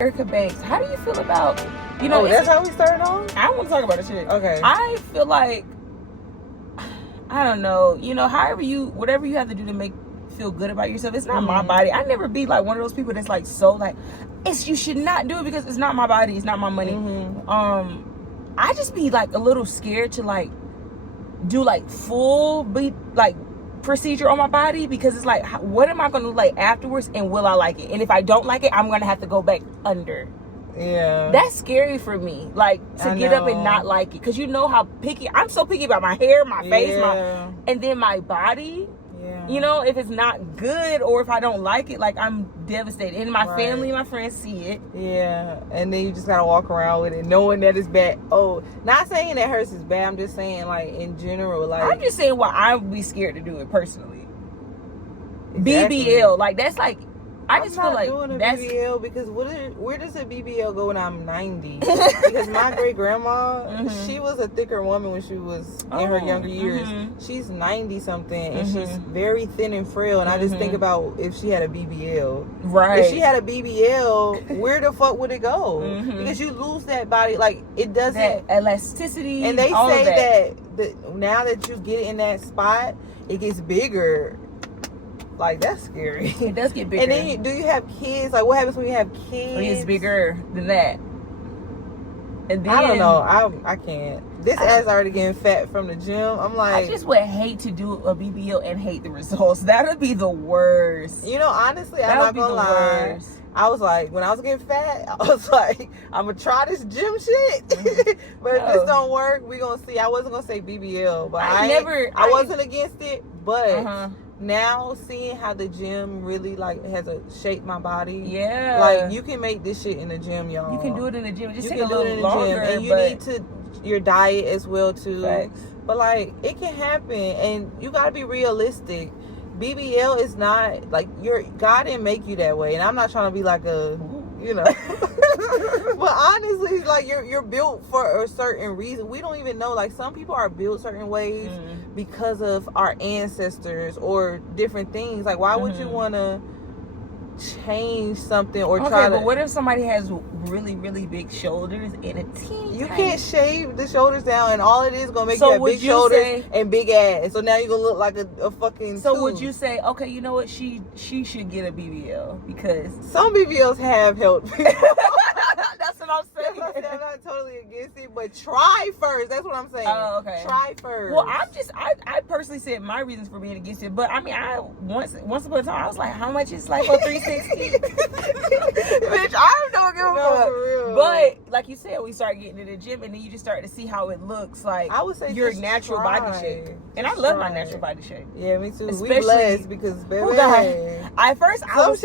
Erica Banks, how do you feel about, that's how we started on? I don't want to talk about the shit. Okay. I feel like, I don't know, whatever you have to do to feel good about yourself, it's not my body. I never be like one of those people that's like so like, you should not do it because it's not my body, it's not my money. I just be like a little scared to like do like full procedure on my body, because it's like, what am I gonna do like afterwards, and will I like it? And if I don't like it, I'm gonna have to go back under. Yeah, that's scary for me, like to get up and not like it, because you know how picky I'm. So picky about my hair, my face, and then my body. If it's not good or if I don't like it, like I'm devastated, and my family and my friends see it. And then you just gotta walk around with it knowing that it's bad. Not saying that hers is bad, I'm just saying like in general, like I'm just saying why I would be scared to do it personally. Exactly. BBL, like that's like I just feel like doing a that's BBL, because where does a BBL go when I'm 90? Because my great grandma, she was a thicker woman when she was in her younger years. She's 90 something, and she's very thin and frail. And I just think about if she had a BBL. Right. If she had a BBL, where the fuck would it go? Because you lose that body, like it doesn't, that elasticity. And they say that now that you get in that spot, it gets bigger. Like, that's scary. It does get bigger. And then, do you have kids? Like, what happens when you have kids? It's bigger than that. And then, I don't know. I can't. This ass already getting fat from the gym. I'm like, I just would hate to do a BBL and hate the results. That would be the worst. Honestly, I'm not gonna lie. I was like, when I was getting fat, I was like, I'm gonna try this gym shit. But if this don't work, we gonna see. I wasn't gonna say BBL, but I wasn't against it. But now seeing how the gym really like has shaped my body, like you can make this shit in the gym, y'all. You can do it in the gym. Just take a little longer, and you need to your diet as well too. Facts. But like it can happen, and you gotta be realistic. BBL is not like God didn't make you that way, and I'm not trying to be like a but honestly, like you're built for a certain reason. We don't even know, like some people are built certain ways because of our ancestors or different things. Like why would you want to change something or try to? But what if somebody has really, really big shoulders and a teeny? You can't shave the shoulders down, and all it is gonna make you have big shoulders and big ass. So now you're gonna look like a fucking. So would you say, okay, you know what? She should get a BBL because some BBLs have helped people. That's what I'm saying. I'm not totally against it, but try first. That's what I'm saying. Oh, okay. Try first. Well, I personally said my reasons for being against it, but I mean, once upon a time I was like, how much is like for 360? Bitch, I don't give a fuck. For real. But like you said, we start getting in the gym, and then you just start to see how it looks like. I would say your natural body shape, and I love my natural body shape. Yeah, me too. Especially, we blessed because baby. At first, I was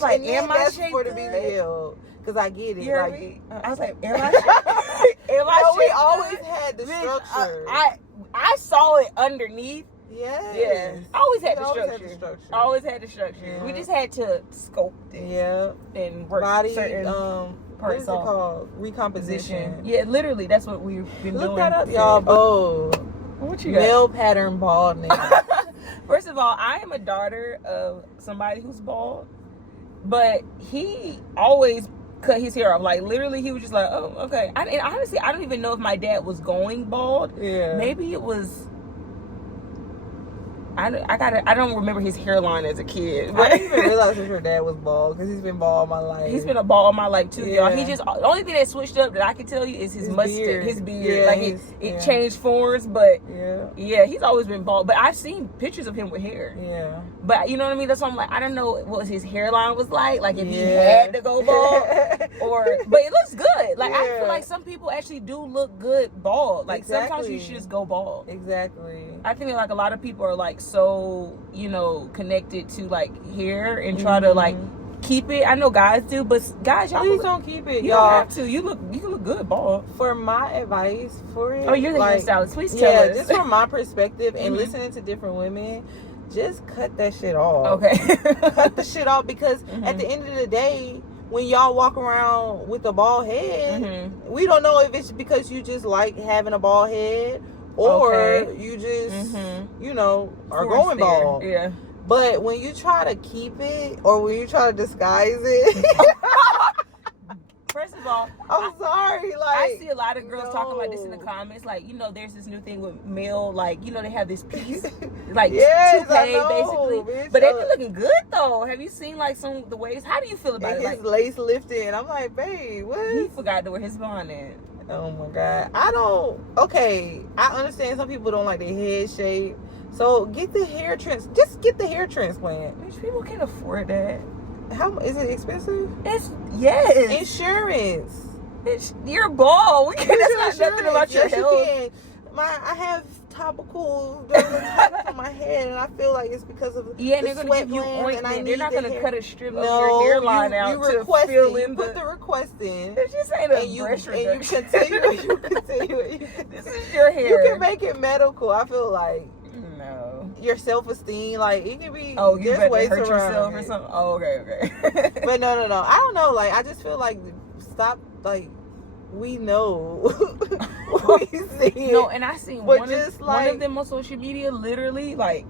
like, am I shaped for the BBL? Because I get it. You heard like, me? I was like, am I shaped? Am I shaped? We always had the structure. I saw it underneath. Yeah. I always had the structure. Always had the structure. Yeah. We just had to sculpt it. Yeah. And work body certain parts. What is it called? Recomposition. Yeah, literally, that's what we've been doing. Look that up, y'all. Oh. What you got? Male pattern baldness. First of all, I am a daughter of somebody who's bald, but he always cut his hair off. Like literally, he was just like, "Oh, okay." And honestly, I don't even know if my dad was going bald. Yeah. Maybe it was. I don't remember his hairline as a kid. I didn't even realize that your dad was bald because he's been bald all my life. He's been a bald all my life too, y'all. He just, the only thing that switched up that I can tell you is his mustache, his beard. Yeah, like it changed forms, but yeah, he's always been bald. But I've seen pictures of him with hair. Yeah. But you know what I mean? That's why I'm like, I don't know what his hairline was like if he had to go bald but it looks good. Like I feel like some people actually do look good bald. Like sometimes you should just go bald. Exactly. I think like a lot of people are like so, connected to like hair and try to like keep it. I know guys do, but guys, y'all please don't keep it. You y'all don't have to. You can look good bald. For my advice for it. Oh, you're the hairstylist. Please tell us. Yeah, just from my perspective and listening to different women, just cut that shit off. Okay. Cut the shit off because at the end of the day, when y'all walk around with a bald head, we don't know if it's because you just like having a bald head or you just, you know, are going bald. Yeah. But when you try to keep it, or when you try to disguise it, first of all, I'm sorry. Like, I see a lot of girls talking about this in the comments. Like, you know, there's this new thing with male, like, you know, they have this piece, like yes, toupee, basically. Bitch, but they be looking good though. Have you seen like some of the ways? How do you feel about it? His lace lifted. I'm like, babe, what? He forgot to wear his bonnet. Oh my God. Okay, I understand some people don't like their head shape. So get the hair just get the hair transplant. Bitch, people can't afford that. How is it expensive? Yes. Insurance. Bitch, you're bald. That's not nothing about your health. I have topical dermatitis on my head, and I feel like it's because of and they're gonna give you ointment. And they're not gonna cut a strip of your hairline out to fill in. Put the request in. This just ain't a brush reduction. You continue. This is your hair. You can make it medical. I feel like. No. Your self-esteem, like, it can be. Oh, you better hurt yourself or something. Oh, okay. But no. I don't know. Like, I just feel like stop. Like, we know. We see. No, and I seen one of them on social media. Literally, like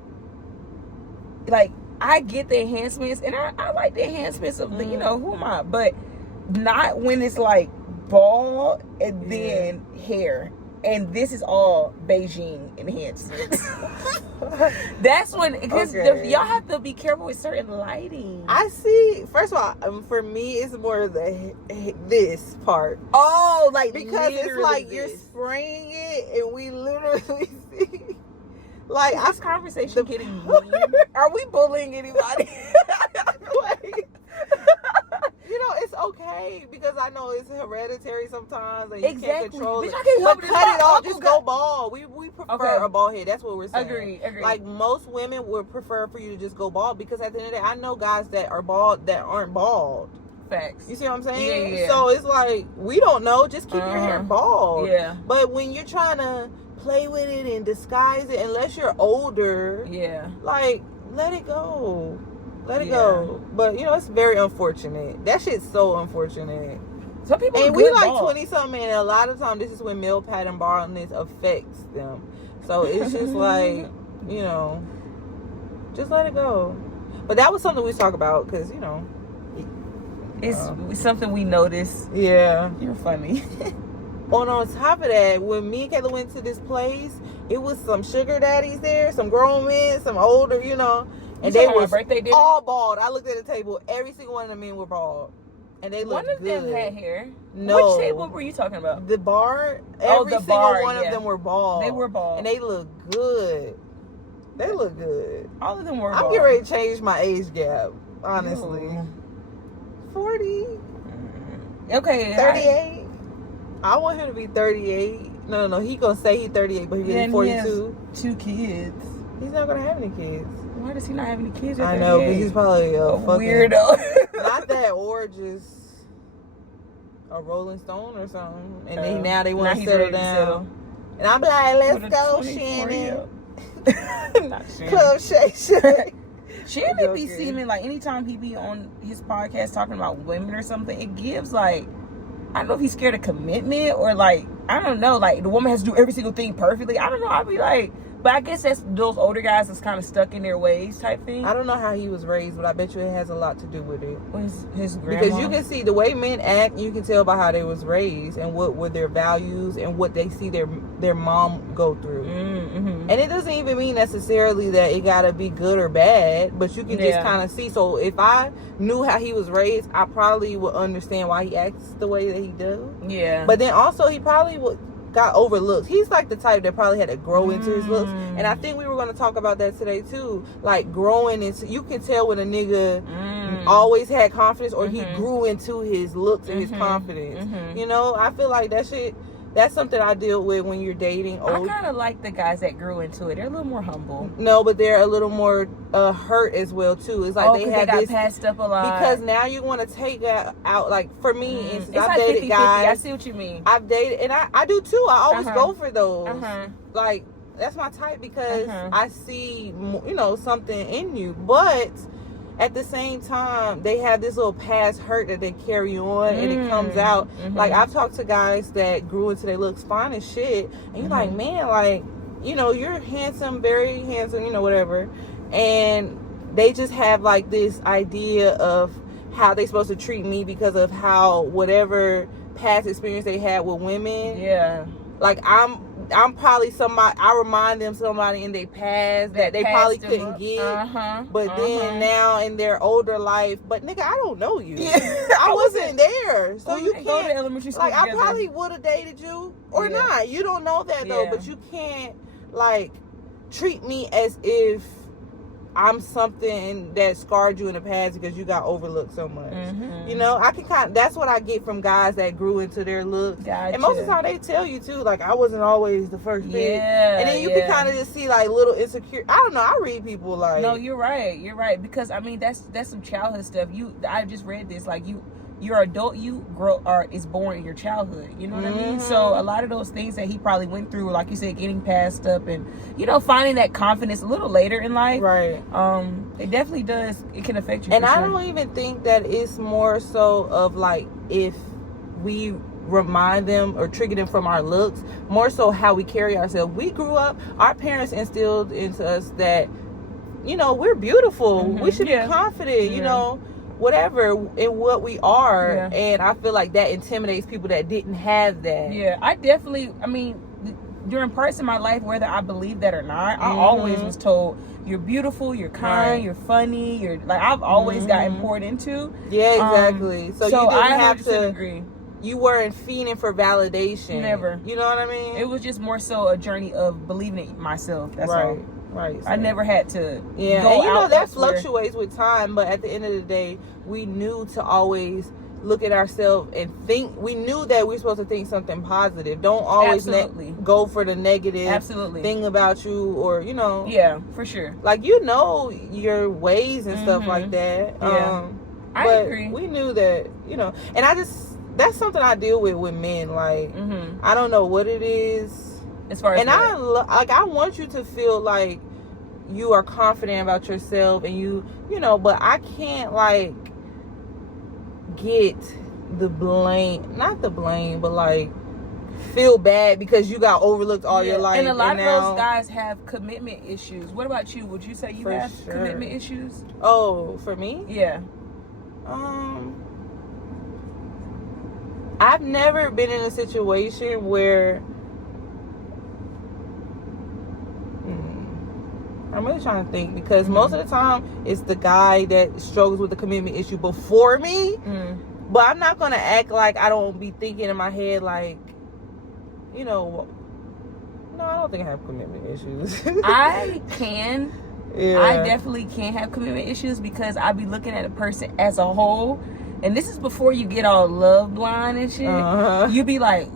I get the enhancements, and I like the enhancements of the, you know, who am I? But not when it's like bald and then hair. And this is all Beijing enhancements. That's when, because y'all have to be careful with certain lighting. I see. First of all, for me, it's more this part. Oh, like, because it's like you're spraying it, and we literally see. Like, this conversation getting mean. Are we bullying anybody? Like, you know, it's okay because I know it's hereditary sometimes and you can't control it. But cut it off, just go bald. We prefer a bald head. That's what we're saying. Agree. Like, most women would prefer for you to just go bald, because at the end of the day, I know guys that are bald that aren't bald. Facts. You see what I'm saying? Yeah. So it's like, we don't know. Just keep your hair bald. Yeah. But when you're trying to play with it and disguise it, unless you're older, like, let it go. Let it go. But, you know, it's very unfortunate. That shit's so unfortunate. Some people and we like 20-something, and a lot of times this is when male pattern baldness affects them. So it's just like, you know, just let it go. But that was something we talk about because, you know, it's something we notice. Yeah. You're funny. On top of that, when me and Kayla went to this place, it was some sugar daddies there, some grown men, some older, you know. And they were all bald. I looked at the table. Every single one of the men were bald. And they looked good. One of them had hair. No. Which table were you talking about? The bar. Every single one of them were bald. They were bald. And they looked good. They look good. All of them were bald. I'm getting ready to change my age gap, honestly. 40. Okay. 38. I want him to be 38. No. He gonna say he's 38, but he's getting 42. He has 2 kids. He's not gonna have any kids. Why does he not have any kids? I know, but he's probably a fucking weirdo. Not that, or just a Rolling Stone or something. And then now they want to settle down. And I'm like, let's go, Shannon. Not Shannon. Club Shay. Shannon be seeming like anytime he be on his podcast talking about women or something, it gives like, I don't know if he's scared of commitment or like, I don't know, like the woman has to do every single thing perfectly. I don't know. I'd be like, but I guess that's those older guys that's kind of stuck in their ways type thing. I don't know how he was raised, but I bet you it has a lot to do with it. His grandma. Because you can see the way men act, you can tell by how they was raised and what were their values and what they see their mom go through. Mm-hmm. And it doesn't even mean necessarily that it gotta be good or bad, but you can just kind of see. So if I knew how he was raised, I probably would understand why he acts the way that he does. Yeah. But then also he probably got overlooked. He's like the type that probably had to grow into his looks, and I think we were going to talk about that today too. Like growing into, you can tell when a nigga always had confidence or he grew into his looks and his confidence. You know, I feel like that's something I deal with when you're dating old. I kind of like the guys that grew into it. They're a little more humble. No, but they're a little more hurt as well too. It's like they got passed up a lot. Because now you want to take out, like for me, it's I've like dated 50-50. guys. I see what you mean. I've dated, and I do too. I always go for those. Like, that's my type because I see, you know, something in you. But at the same time, they have this little past hurt that they carry on, and it comes out. Like, I've talked to guys that grew into their looks fine as shit, and you're like, man, like, you're handsome, very handsome, whatever. And they just have like this idea of how they're supposed to treat me because of how whatever past experience they had with women. Yeah. Like I'm probably somebody, I remind them somebody in their past that they probably couldn't get. But then now in their older life, but nigga, I don't know you. Yeah. I wasn't there. So you can't go to elementary school together. I probably would have dated you or not. You don't know that though, but you can't like treat me as if I'm something that scarred you in the past because you got overlooked so much. I can that's what I get from guys that grew into their looks. Gotcha. And most of the time they tell you too, like I wasn't always the first pick. And then you can kind of just see like little insecure. I don't know. I read people like. No, you're right. You're right, because I mean that's some childhood stuff. I just read this like your adult you is born in your childhood. You know what I mean? So a lot of those things that he probably went through, like you said, getting past up and finding that confidence a little later in life. Right. It definitely does. It can affect you. And I don't even think that it's more so of like if we remind them or trigger them from our looks, more so how we carry ourselves. We grew up, our parents instilled into us that we're beautiful. We should be confident. Whatever in what we are, and I feel like that intimidates people that didn't have that. I mean, during parts of my life, whether I believe that or not, I always was told you're beautiful, you're kind, you're funny, you're like I've always gotten poured into. Yeah, exactly. So you didn't have to agree. You weren't fiending for validation. Never. You know what I mean? It was just more so a journey of believing in myself. That's all. Right. So. I never had to go and that fluctuates with time, but at the end of the day, we knew to always look at ourselves and think. We knew that we're supposed to think something positive. Don't always go for the negative thing about you or, Yeah, for sure. Like, your ways and stuff like that. Yeah. I agree. We knew that, and that's something I deal with men. Like, I don't know what it is. As far as I want you to feel like you are confident about yourself and but I can't like get not the blame, but like feel bad because you got overlooked all your life. And a lot of those guys have commitment issues. What about you? Would you say you have commitment issues? Oh, for me? Yeah. I've never been in a situation where I'm really trying to think because most of the time it's the guy that struggles with the commitment issue before me. But I'm not going to act like I don't be thinking in my head like, no, I don't think I have commitment issues. I can. Yeah. I definitely can have commitment issues because I be looking at a person as a whole. And this is before you get all love blind and shit. You be like,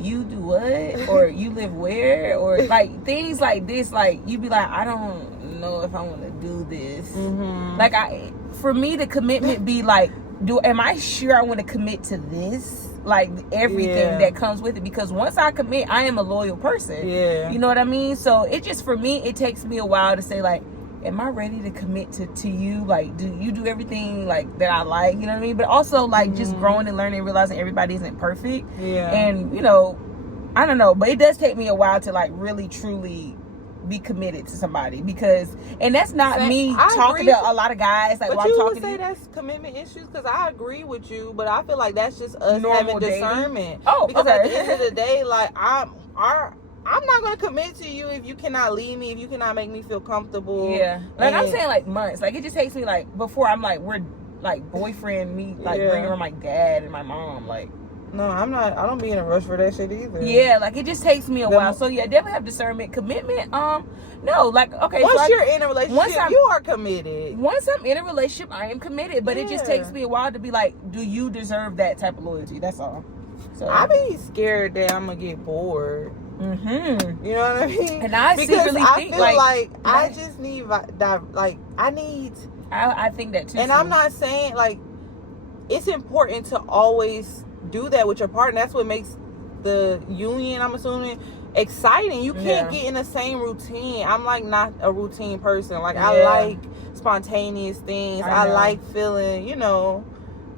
you do what? Or you live where? Or like things like this, like you be like, I don't know if I want to do this. Like for me the commitment be like, am I sure I want to commit to this? Like everything that comes with it, because once I commit, I am a loyal person. You know what I mean? So it just, for me, it takes me a while to say like, am I ready to commit to you? Like, do you do everything like that I like? You know what I mean? But also like just growing and learning, realizing everybody isn't perfect. And I don't know, but it does take me a while to like really truly be committed to somebody, because, and that's not me talking to a lot of guys like, but you would say that's commitment issues, because I agree with you, but I feel like that's just us having discernment. Because at the end of the day, like I'm not going to commit to you if you cannot leave me, if you cannot make me feel comfortable. Like I'm saying like months, like it just takes me like before I'm like, we're like boyfriend, me like bringing her my dad and my mom, like. No, I'm not. I don't be in a rush for that shit either. Like it just takes me a while. So definitely have discernment. Commitment, no, like okay. Once you're in a relationship, you are committed. Once I'm in a relationship, I am committed. But it just takes me a while to be like, do you deserve that type of loyalty? That's all. So I be scared that I'm gonna get bored. You know what I mean? And I secretly think feel like I just need I think that too. And I'm not saying like it's important to always do that with your partner. That's what makes the union, I'm assuming, exciting. You can't get in the same routine. I'm like not a routine person. Like I like spontaneous things. I like feeling,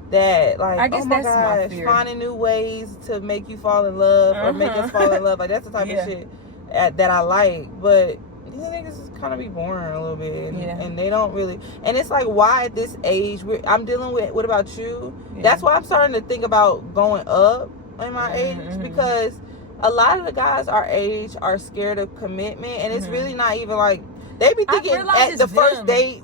that like, I guess oh my that's gosh, my fear. Finding new ways to make you fall in love or make us fall in love. Like that's the type of shit that I like, but these niggas just kind of be boring a little bit, and they don't really. And it's like, why at this age I'm dealing with? What about you? Yeah. That's why I'm starting to think about going up in my age, because a lot of the guys our age are scared of commitment, and it's really not even like they be thinking at the first date,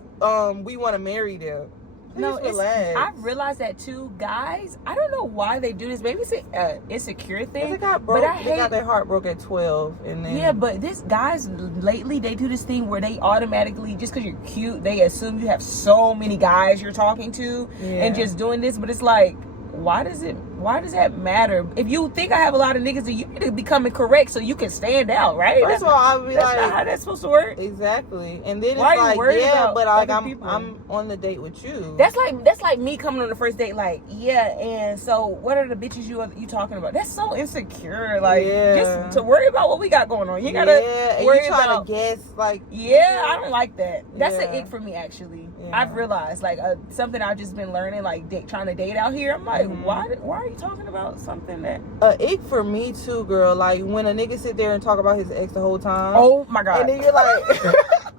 we want to marry them. No, I've realized that too, guys. I don't know why they do this. Maybe it's an insecure thing. They got broke. They got their heart broke at 12, and then but this guys lately they do this thing where they automatically, just because you're cute, they assume you have so many guys you're talking to and just doing this. But it's like, why does that matter? If you think I have a lot of niggas, then you need to be coming correct so you can stand out, right? First of all, I would be like, that's not how that's supposed to work. Exactly. And then why it's are you worried about but like I'm on the date with you. That's like me coming on the first date, like, and so what are the bitches you talking about? That's so insecure. Like, just to worry about what we got going on. You gotta worry about to guess, like, I don't like that. That's an ick for me, actually. I've realized, like, something I've just been learning, like, trying to date out here. I'm like, why are you talking about something that ick for me too, girl? Like, when a nigga sit there and talk about his ex the whole time. Oh my god. And then you're like,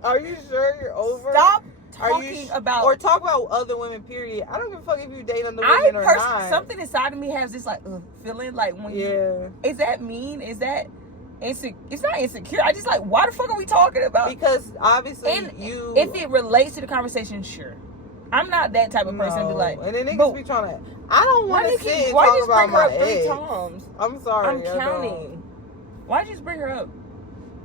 are you sure you're over? Stop talking about, or talk about other women, period. I don't give a fuck if you date other women or not. Something inside of me has this like feeling, like, when is that mean? Is that it's not insecure. I just like, why the fuck are we talking about? Because obviously if it relates to the conversation, sure. I'm not that type of person to be like, and then niggas be trying to, I don't want to sit and talk about my ex. Times? I'm sorry. I'm counting. Why'd you just bring her up?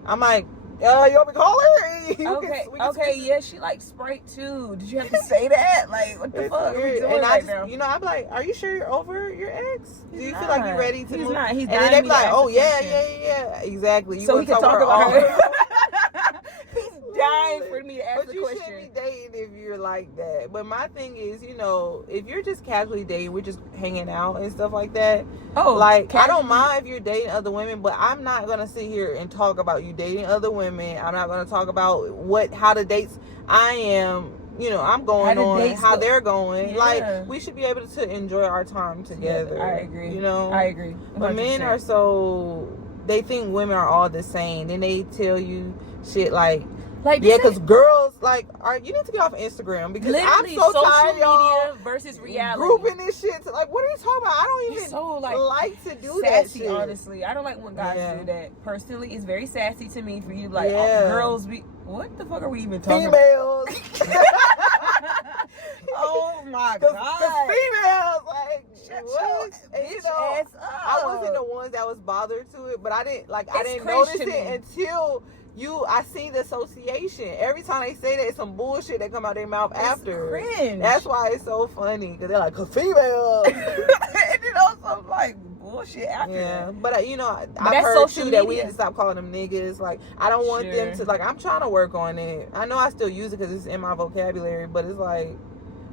I'm like, you want me to call her? Okay, yeah, she likes Sprite too. Did you have to say that? Like, what the fuck? Weird. And I just, I'm like, are you sure you're over your ex? Do you feel like you're ready to move? He's and then they be like, oh yeah, exactly. So he can talk about her. He's dying for me to ask the question. But you shouldn't be dating if you're like that. But my thing is, if you're just casually dating, we're just hanging out and stuff like that. I don't mind if you're dating other women, but I'm not gonna sit here and talk about you dating other women. I'm not gonna talk about how the dates I am. I'm going on, how they're going. Yeah. Like, we should be able to enjoy our time together. Yeah, I agree. I agree. 100%. But men are they think women are all the same. Then they tell you shit like because girls, like, you need to get off Instagram, because I'm so tired, media versus reality. Grouping this shit to, like, what are you talking about? I don't even like to do sassy, that shit. Honestly, I don't like when guys do that. Personally, it's very sassy to me for you to like, girls be. What the fuck are we even talking about? Females. Oh my god. The females, like, what? And, I wasn't the ones that was bothered to it, but I didn't notice it until I see the association. Every time they say that, it's some bullshit that come out their mouth after. Cringe. That's why it's so funny, because they're like, a female. And then also like bullshit after that. But I've heard too that we need to stop calling them niggas. Like, I don't want them to, like, I'm trying to work on it. I know I still use it because it's in my vocabulary, but it's like,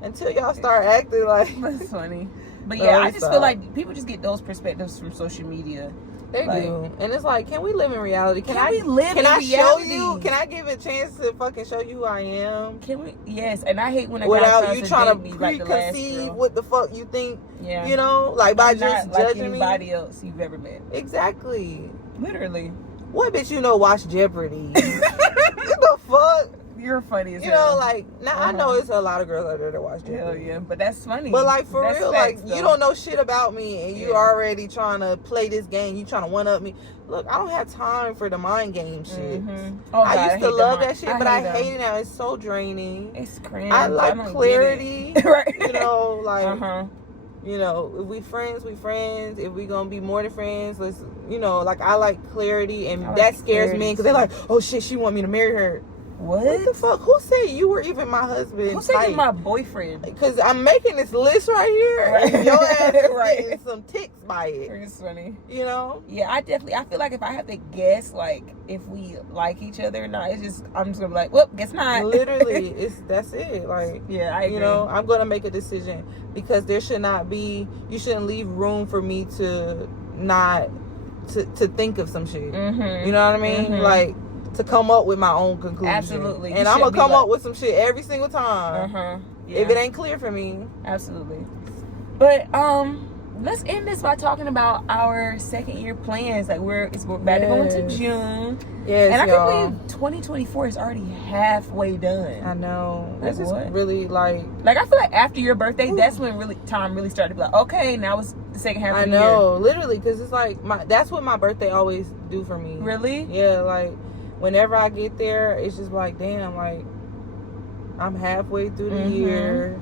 until y'all start acting like. That's funny. But yeah, I just feel like people just get those perspectives from social media. They do. And it's like, can we live in reality? Can I reality? show you? Can I give a chance to fucking show you who I am? Can we? Yes. And I hate when a without guy you trying to preconceive what the fuck you think. Yeah. Like, by just judging anybody else you've ever met. Exactly. Literally. What bitch watch Jeopardy? What the fuck? You're funny as hell. Like, now I know it's a lot of girls out there that watch Jeopardy. Hell yeah, but that's funny. But like, for real, like, you don't know shit about me, and you already trying to play this game. You trying to one up me. Look, I don't have time for the mind game shit. I used to love that shit, but I hate it now. It's so draining. It's cringe. I like clarity. Right. Like, if we friends, we friends. If we gonna be more than friends, let's, like, I like clarity, and that scares me, because they're like, oh shit, she want me to marry her. What the fuck? Who said you were even my husband? Who said you're my boyfriend? Because I'm making this list right here, and your ass is getting some ticks by it. It's funny. Yeah, I feel like if I have to guess, like, if we like each other or not, I'm just gonna be like, well, guess not. Literally, that's it. Like, I agree. I'm gonna make a decision, because you shouldn't leave room for me to not to think of some shit. You know what I mean? Like, to come up with my own conclusion. Absolutely. And I'm gonna come up with some shit every single time. If it ain't clear for me. Absolutely. But let's end this by talking about our second year plans. Like we're about to go into June. Yes, and I can't believe 2024 is already halfway done. I know. Like, this is really like I feel like after your birthday, that's when time really started to be like, okay, now it's the second half of the year. I know, literally, because it's like that's what my birthday always do for me. Really? Yeah, like whenever I get there, it's just like, damn, like I'm halfway through the year,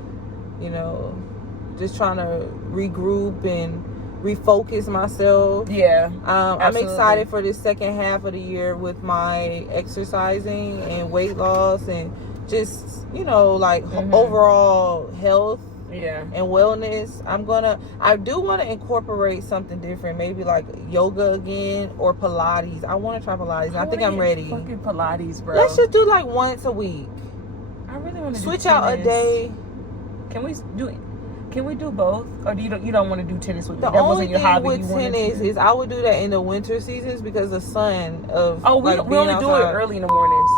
you know, just trying to regroup and refocus myself. Yeah. I'm excited for this second half of the year with my exercising and weight loss and just, you know, like overall health and wellness. I do want to incorporate something different, maybe like yoga again or Pilates. I want to try Pilates. I think I'm ready. Fucking Pilates, bro. Let's just do like once a week. I really want to switch out a day. Can we do both, or you don't want to do tennis with me? The only thing with tennis is I would do that in the winter seasons because the sun of we only outside. Do it early in the mornings.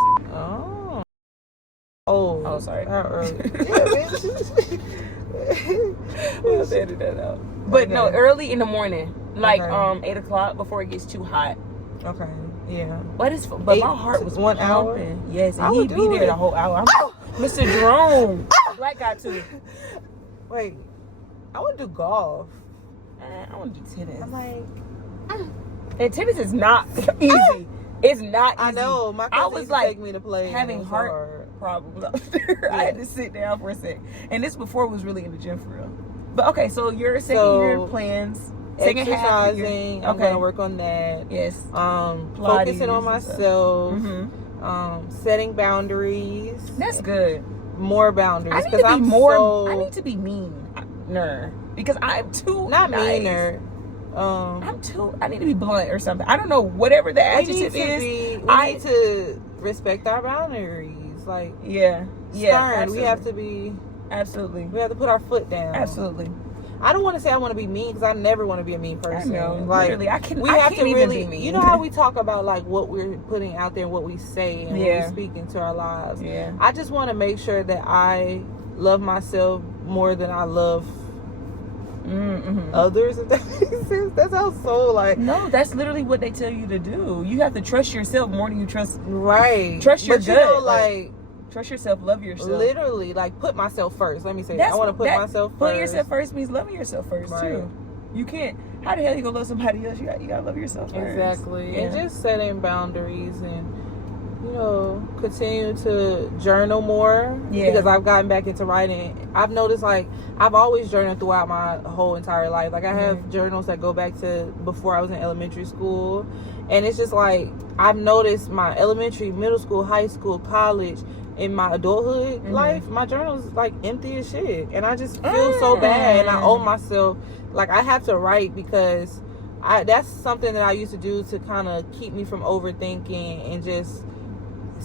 Oh, sorry. How early? We'll edit that out. But no, early in the morning, like 8 o'clock before it gets too hot. Okay. Yeah. But my heart was 1 hour. Yes, and he'd be there the whole hour. Mr. Jerome, black guy too. Wait, I want to do golf. I want to do tennis. I'm like, and tennis is not easy. It's not easy. I know. My cousin used to take me to play. Having heart problems up there. I had to sit down for a sec. And this before it was really in the gym for real. But okay, so your second year plans. Second exercising. I'm gonna work on that. Yes. Focusing on myself. Setting boundaries. That's good. More boundaries because I need to be meaner because I'm too not nice. meaner. I need to be blunt or something. I don't know, whatever the adjective is. We need to respect our boundaries. Like stern. Absolutely. We have to be absolutely. We have to put our foot down. Absolutely. I don't want to say I want to be mean because I never want to be a mean person. I know. Like, literally, I can't really, even be mean. You know how we talk about like what we're putting out there and what we say and what we speak into our lives. Yeah. I just want to make sure that I love myself more than I love others. If that makes sense. That sounds so like. No, that's literally what they tell you to do. You have to trust yourself more than you trust. Right. Trust your gut. You know, like. Trust yourself, love yourself. Literally, like put myself first. Let me say that. I want to put myself first. Putting yourself first means loving yourself first too. You can't. How the hell you gonna love somebody else? You gotta love yourself first. Exactly. Yeah. And just setting boundaries and continue to journal more. Yeah. Because I've gotten back into writing. I've noticed like I've always journaled throughout my whole entire life. Like I have journals that go back to before I was in elementary school, and it's just like I've noticed my elementary, middle school, high school, college. In my adulthood life, my journal is like empty as shit, and I just feel so bad. And I owe myself, like I have to write because that's something that I used to do to kind of keep me from overthinking and just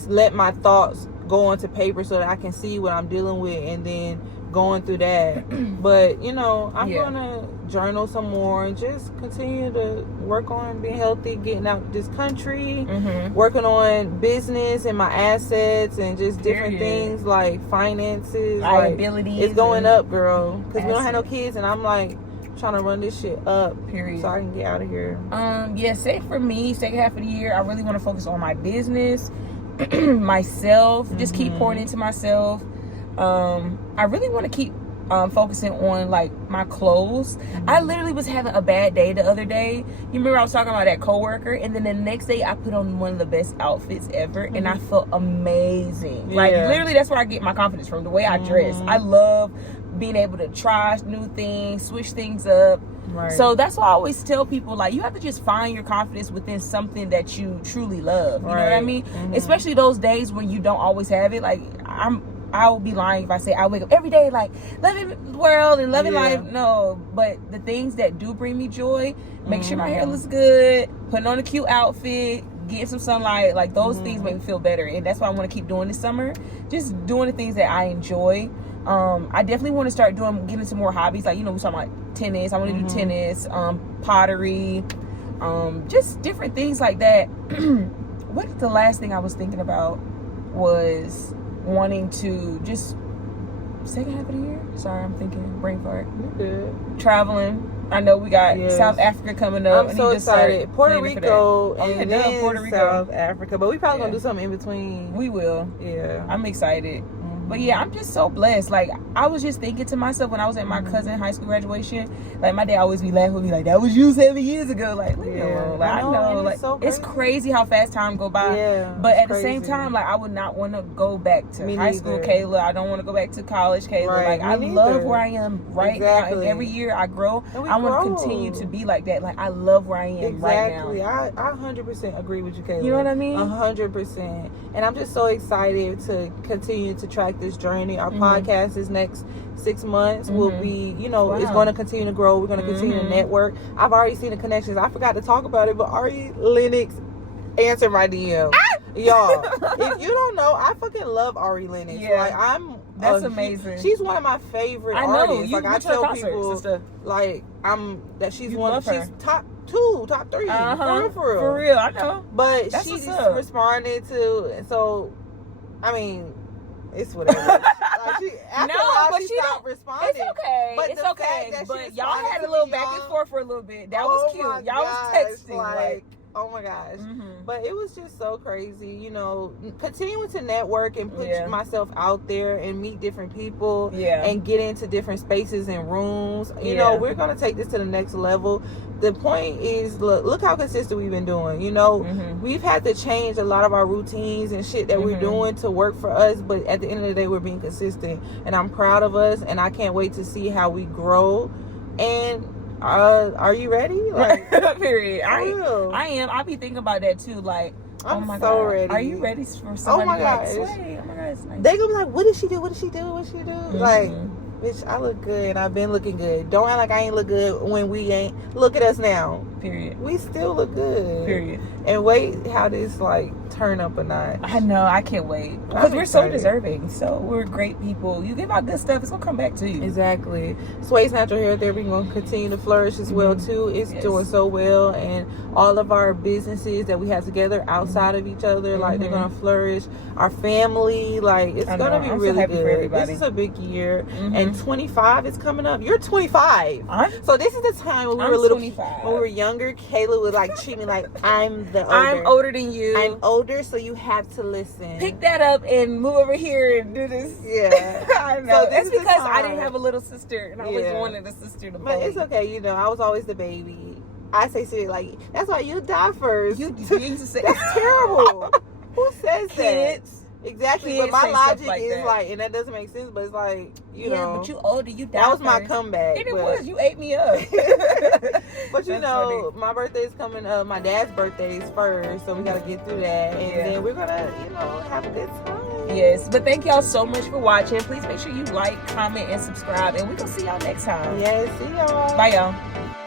let my thoughts go onto paper so that I can see what I'm dealing with and then going through that. But I'm gonna journal some more and just continue to work on being healthy, getting out this country, working on business and my assets and just different things like finances, liabilities. Like, it's going up, girl, because we don't have no kids, and I'm like trying to run this shit up, so I can get out of here. Say for me, second half of the year, I really want to focus on my business, myself, just keep pouring into myself. I really want to keep focusing on like my clothes. I literally was having a bad day the other day. You remember I was talking about that coworker, and then the next day I put on one of the best outfits ever, and I felt amazing. Like literally, that's where I get my confidence from. The way I dress, I love being able to try new things, switch things up. Right. So that's why I always tell people, like, you have to just find your confidence within something that you truly love. You know what I mean? Especially those days when you don't always have it. Like I will be lying if I say I wake up every day like loving the world and loving life. No, but the things that do bring me joy, make sure my hair looks good, putting on a cute outfit, getting some sunlight, like those things make me feel better, and that's what I want to keep doing this summer. Just doing the things that I enjoy. I definitely want to start getting some more hobbies, like we're talking about tennis. I want to do tennis, pottery, just different things like that. What the last thing I was thinking about was wanting to just second half of the year. Sorry, I'm thinking brain fart. You're good. Traveling. I know we got South Africa coming up. I'm so excited. Puerto Rico and then Puerto Rico. South Africa. But we probably gonna do something in between. We will. Yeah. I'm excited. But yeah, I'm just so blessed. Like, I was just thinking to myself when I was at my cousin's high school graduation, like, my dad always be laughing with me, like, that was you 7 years ago. Like, leave me alone. Like, I know. Like, it's crazy how fast time go by. Yeah, but at the same time, like, I would not want to go back to high school, Kayla. I don't want to go back to college, Kayla. Right. Like, I love where I am right now. And every year I grow, I want to continue to be like that. Like, I love where I am right now. I 100% agree with you, Kayla. You know what I mean? 100%. And I'm just so excited to continue to track this journey. Our podcast this next 6 months will be, you know, it's going to continue to grow. We're going to continue to network. I've already seen the connections. I forgot to talk about it, but Ari Lennox answered my DM. Y'all, if you don't know, I fucking love Ari Lennox. Yeah. Like, that's amazing. She's one of my favorite artists. Like, I tell people, like, she's one of, she's top 2, top 3. For real, I know. But that's she just responded to, and so, I mean, it's whatever. Like, after a while, she stopped responding. It's okay. But it's okay. But y'all had a little back and forth for a little bit. That was cute. Y'all was texting. Like, oh my gosh. But it was just so crazy, you know, continuing to network and put myself out there and meet different people and get into different spaces and rooms. You know, we're going to take this to the next level. The point is, look how consistent we've been doing. You know, we've had to change a lot of our routines and shit that we're doing to work for us. But at the end of the day, we're being consistent. And I'm proud of us. And I can't wait to see how we grow. And are you ready? Like, period. I am. I be thinking about that too. Like, I'm so ready. Are you ready for somebody? Oh my gosh. Oh my God, it's nice. They gonna be like, what did she do? What did she do? What did she do? Like, bitch, I look good. I've been looking good. Don't act like I ain't look good when we ain't. Look at us now. Period. We still look good. Period. And wait how this like turn up a notch. I know. I can't wait because we're so deserving. So we're great people. You give out good stuff, it's gonna come back to you. Exactly. Sway's Natural Hair Therapy gonna continue to flourish as well too. It's doing so well, and all of our businesses that we have together outside of each other, like they're gonna flourish. Our family, like it's gonna be really good. For everybody. This is a big year, and 25 is coming up. You're 25, so this is the time when we were little. 25. When we were younger, Kayla would like treat me like I'm the older. I'm older than you. I'm older, so you have to listen. Pick that up and move over here and do this. Yeah, I know. So that's because I didn't have a little sister, and I always wanted a sister to. But it's okay, you know. I was always the baby. I say shit like, "That's why you die first." You used to say that's terrible. Who says Kids. That? Exactly, Kids, but my logic is like, and that doesn't make sense, but it's like, you know. But you older, you died. That was first. my comeback. And it was, you ate me up. But you know, my birthday's coming up, my dad's birthday is first, so we gotta get through that, and then we're gonna, you know, have a good time. Yes, but thank y'all so much for watching. Please make sure you like, comment, and subscribe, and we're gonna see y'all next time. Yes, see y'all. Bye, y'all.